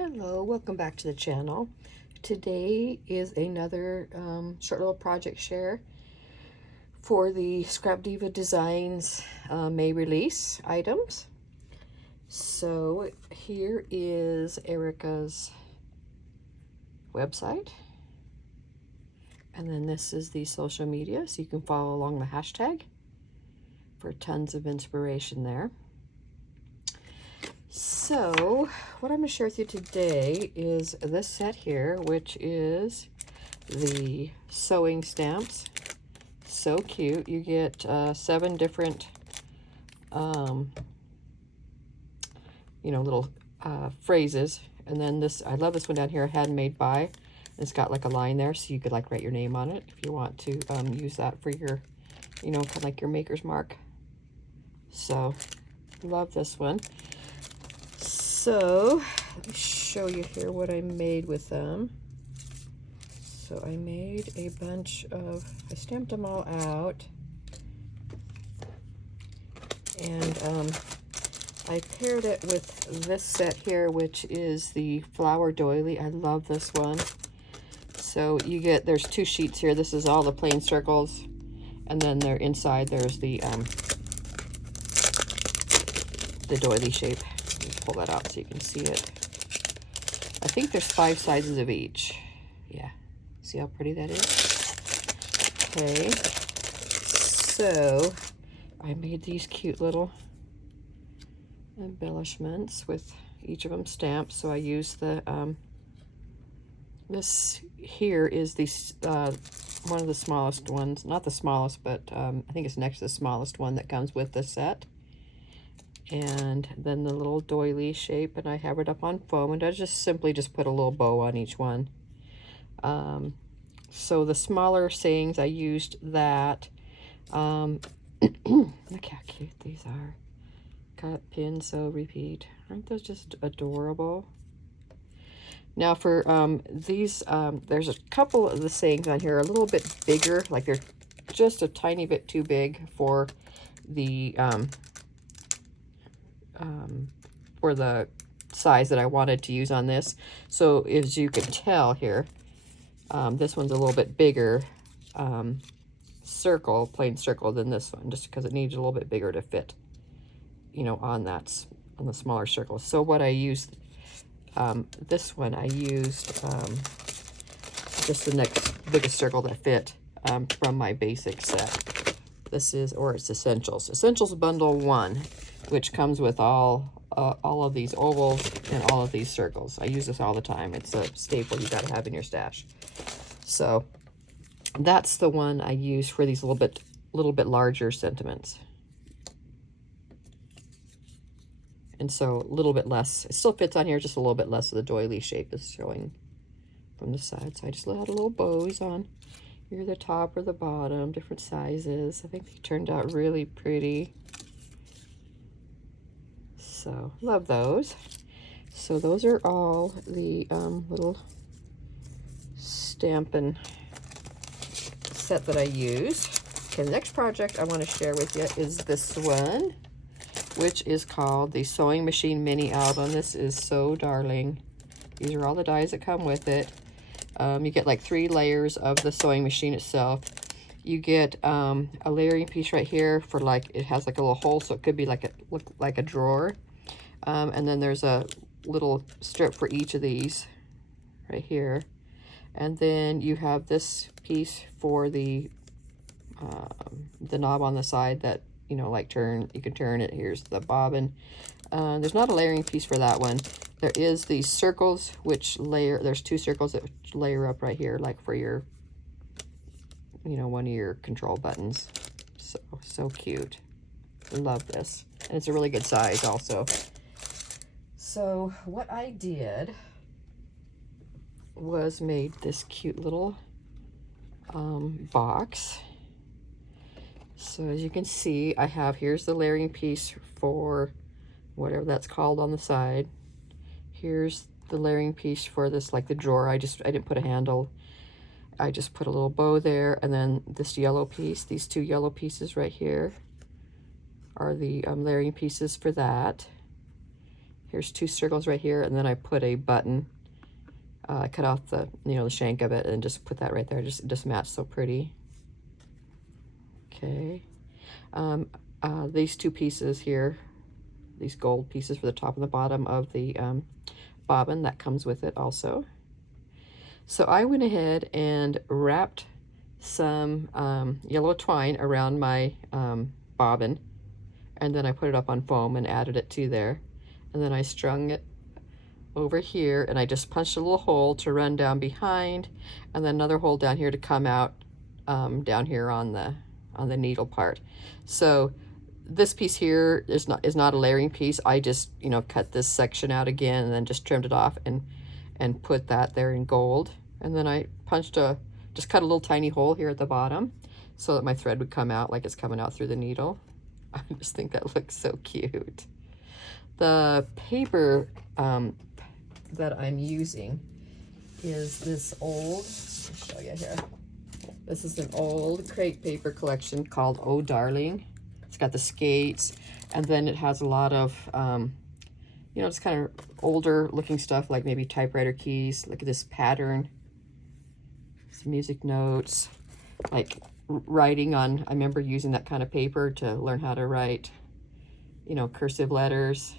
Hello, welcome back to the channel. Today is another short little project share for the Scrap Diva Designs May release items. So here is Erica's website, and then this is the social media, so you can follow along the hashtag for tons of inspiration there. So what I'm going to share with you today is this set here, which is the sewing stamps. So cute. You get 7 different little phrases, and then this, I love this one down here, handmade by. It's got like a line there, so you could like write your name on it if you want to use that for your, kind of like your maker's mark. So love this one. So let me show you here what I made with them. So I made a bunch of, I stamped them all out, and I paired it with this set here, which is the flower doily. I love this one. So you get, there's 2 sheets here. This is all the plain circles, and then there inside there's the doily shape. Pull that out so you can see it. I think there's 5 sizes of each. Yeah, see how pretty that is? Okay, so I made these cute little embellishments with each of them stamped. So I used the this here is the one of the smallest ones, not the smallest, but I think it's next to the smallest one that comes with the set. And then the little doily shape, and I have it up on foam, and I just simply put a little bow on each one. So the smaller sayings, I used that. Look how cute these are. Cut, pin, sew, repeat. Aren't those just adorable? Now for these, there's a couple of the sayings on here a little bit bigger, like they're just a tiny bit too big for the size that I wanted to use on this. So as you can tell here, this one's a little bit bigger circle, plain circle, than this one, just because it needs a little bit bigger to fit, on the smaller circle. So what I used, this one I used just the next biggest circle that fit from my basic set. This is, or it's Essentials Bundle 1, which comes with all of these ovals and all of these circles. I use this all the time. It's a staple you got to have in your stash. So that's the one I use for these little bit larger sentiments. And so a little bit less, it still fits on here, just a little bit less of the doily shape is showing from the side. So I just let out a little bows on either the top or the bottom, different sizes. I think they turned out really pretty. So love those. So those are all the little stamping set that I used. Okay, the next project I want to share with you is this one, which is called the Sewing Machine Mini Album. This is so darling. These are all the dies that come with it. You get like 3 layers of the sewing machine itself. You get a layering piece right here for like, it has like a little hole, so it could be like look like a drawer. And then there's a little strip for each of these right here. And then you have this piece for the knob on the side that, like you can turn it. Here's the bobbin. There's not a layering piece for that one. There is these circles which layer, there's 2 circles that layer up right here, like for your, one of your control buttons. So cute. Love this. And it's a really good size also. So what I did was made this cute little box. So as you can see, I have, here's the layering piece for whatever that's called on the side. Here's the layering piece for this, like the drawer. I didn't put a handle. I just put a little bow there. And then this yellow piece, these 2 yellow pieces right here are the layering pieces for that. Here's 2 circles right here, and then I put a button. I cut off the, you know, the shank of it and just put that right there. Just matched so pretty. Okay. These 2 pieces here, these gold pieces for the top and the bottom of the bobbin, that comes with it also. So I went ahead and wrapped some yellow twine around my bobbin, and then I put it up on foam and added it to there. And then I strung it over here, and I just punched a little hole to run down behind, and then another hole down here to come out down here on the needle part. So this piece here is not a layering piece. I just, you know, cut this section out again and then just trimmed it off and put that there in gold. And then I just cut a little tiny hole here at the bottom so that my thread would come out like it's coming out through the needle. I just think that looks so cute. The paper that I'm using is this old, let me show you here. This is an old crate paper collection called Oh Darling. It's got the skates, and then it has a lot of, you know, just kind of older looking stuff like maybe typewriter keys. Look at this pattern. Some music notes, like writing on, I remember using that kind of paper to learn how to write, you know, cursive letters.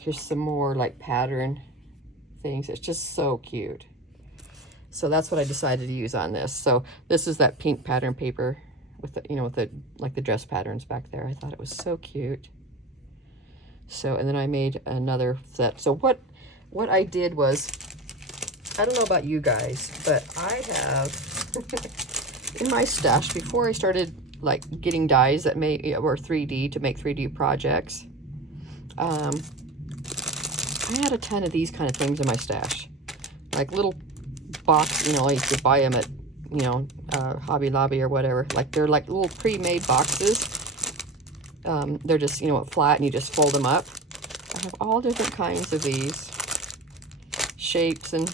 Here's some more like pattern things. It's just so cute. So that's what I decided to use on this. So this is that pink pattern paper with the, you know, with the, like the dress patterns back there. I thought it was so cute. So, and then I made another set. So what I did was, I don't know about you guys, but I have in my stash, before I started like getting dies that were 3D to make 3D projects, I had a ton of these kind of things in my stash, like little box, you know, I used to buy them at, you know, Hobby Lobby or whatever. Like they're like little pre-made boxes. They're just, you know, flat and you just fold them up. I have all different kinds of these shapes and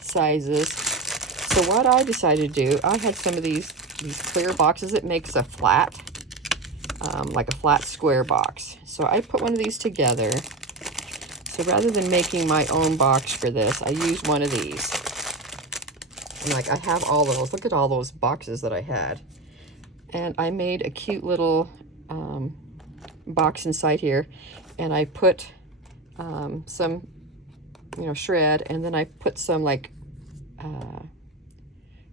sizes. So what I decided to do, I had some of these clear boxes. It makes a flat, like a flat square box. So I put one of these together. So rather than making my own box for this, I used one of these. And like I have all those. Look at all those boxes that I had. And I made a cute little box inside here. And I put some, you know, shred. And then I put some like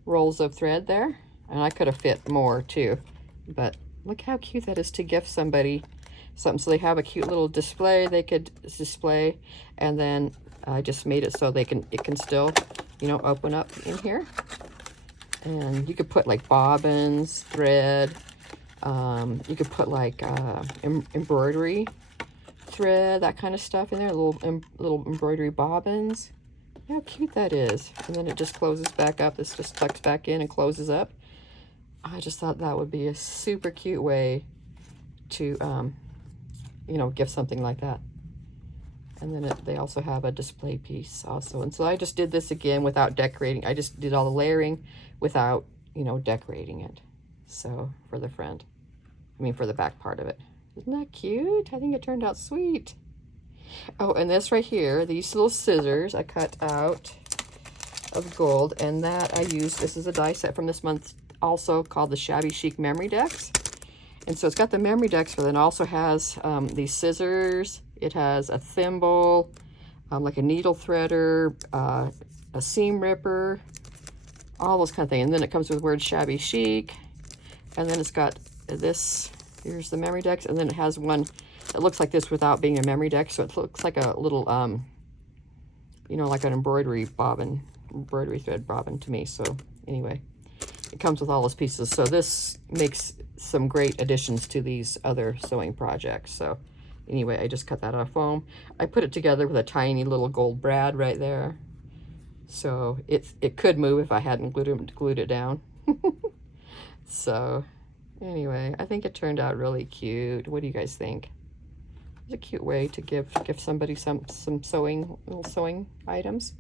rolls of thread there. And I could have fit more too. But look how cute that is to gift somebody something. So they have a cute little display they could display, and then I just made it so it can still, you know, open up in here. And you could put like bobbins, thread, you could put like embroidery thread, that kind of stuff in there, little embroidery bobbins. How cute that is. And then it just closes back up. This just tucks back in and closes up. I just thought that would be a super cute way to you know, gift something like that. And then they also have a display piece also. And so I just did this again without decorating. I just did all the layering without, you know, decorating it. So for the front, I mean for the back part of it. Isn't that cute? I think it turned out sweet. Oh, and this right here, these little scissors I cut out of gold, and that I used, this is a die set from this month also called the Shabby Chic Memory Decks. And so it's got the memory decks, but then it also has these scissors. It has a thimble, like a needle threader, a seam ripper, all those kind of things. And then it comes with the word Shabby Chic. And then it's got this, here's the memory decks. And then it has one that looks like this without being a memory deck. So it looks like a little, you know, like an embroidery thread bobbin to me. So anyway, it comes with all those pieces. So this makes some great additions to these other sewing projects. So anyway, I just cut that out of foam. I put it together with a tiny little gold brad right there. So it could move if I hadn't glued it down. So anyway, I think it turned out really cute. What do you guys think? It's a cute way to give somebody some little sewing items.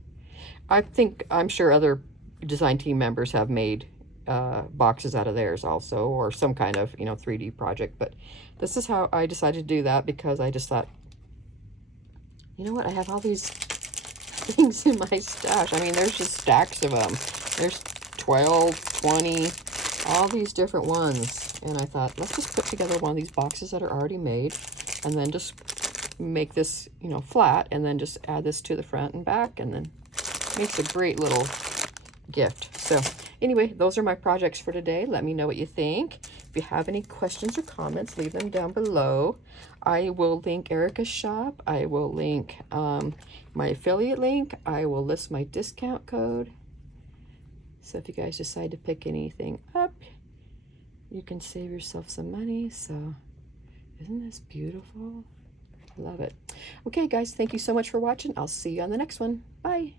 I'm sure other design team members have made boxes out of theirs also, or some kind of, you know, 3D project. But this is how I decided to do that, because I just thought You know what? I have all these things in my stash. I mean, there's just stacks of them. There's 12, 20, all these different ones. And I thought, let's just put together one of these boxes that are already made, and then just make this, you know, flat, and then just add this to the front and back, and then makes a great little gift. So anyway, those are my projects for today. Let me know what you think. If you have any questions or comments, leave them down below. I will link Erica's shop. I will link my affiliate link. I will list my discount code. So if you guys decide to pick anything up, you can save yourself some money. So isn't this beautiful? I love it. Okay, guys, thank you so much for watching. I'll see you on the next one. Bye.